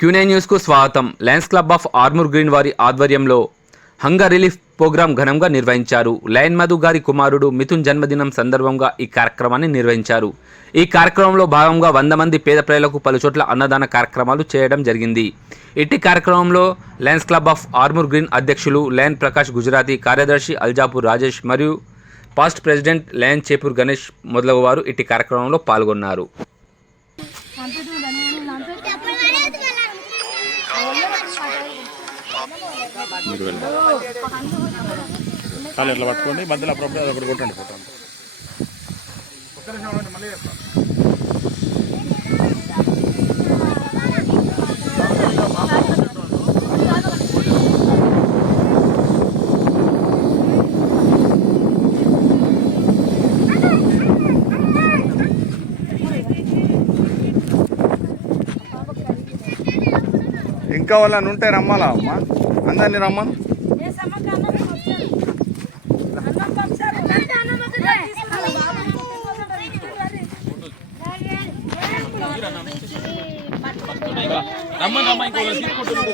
Q9 news కు స్వాగతం. Lions club of Armoor green వారి ఆధ్వర్యంలో హంగర్ రిలీఫ్ ప్రోగ్రాం ఘనంగా నిర్వహించారు. లయన్ మధు గారి కుమారుడు మిథున్ జన్మదినం సందర్భంగా ఈ కార్యక్రమాన్ని నిర్వహించారు. ఈ కార్యక్రమంలో భాగంగా 100 మంది పేద ప్రజలకు పలుచోట్ల అన్నదాన కార్యక్రమాలు చేయడం జరిగింది. ఇట్టి కార్యక్రమంలో Lions club of Armoor green అధ్యక్షులు లయన్ ప్రకాష్ గుజరాతీ, కార్యదర్శి అల్జాపూర్ రాజేష్ మరియు past president lion Chepur Ganesh మొదలగు వారు ఇట్టి కార్యక్రమంలో పాల్గొన్నారు. కాలు ఎట్లా పట్టుకోండి, మధ్యలో అప్పుడప్పుడు అది ఒకటి కొట్టండి పోతాం. ఇంకా వాళ్ళని ఉంటే రమ్మాలా అమ్మా, అందరినీ రమ్మను.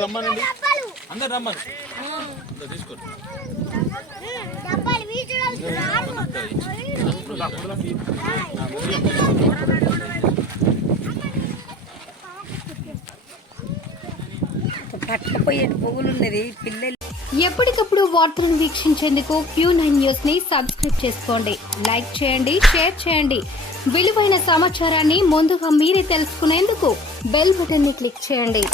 రమ్మనండి, అందరు రమ్మను తీసుకోండి. ఎప్పటికప్పుడు వార్తలను వీక్షించేందుకు Q9 న్యూస్ ని సబ్స్క్రైబ్ చేసుకోండి, లైక్ చేయండి, షేర్ చేయండి. విలువైన సమాచారాన్ని ముందుగా మీరే తెలుసుకునేందుకు బెల్ బటన్ ని క్లిక్ చేయండి.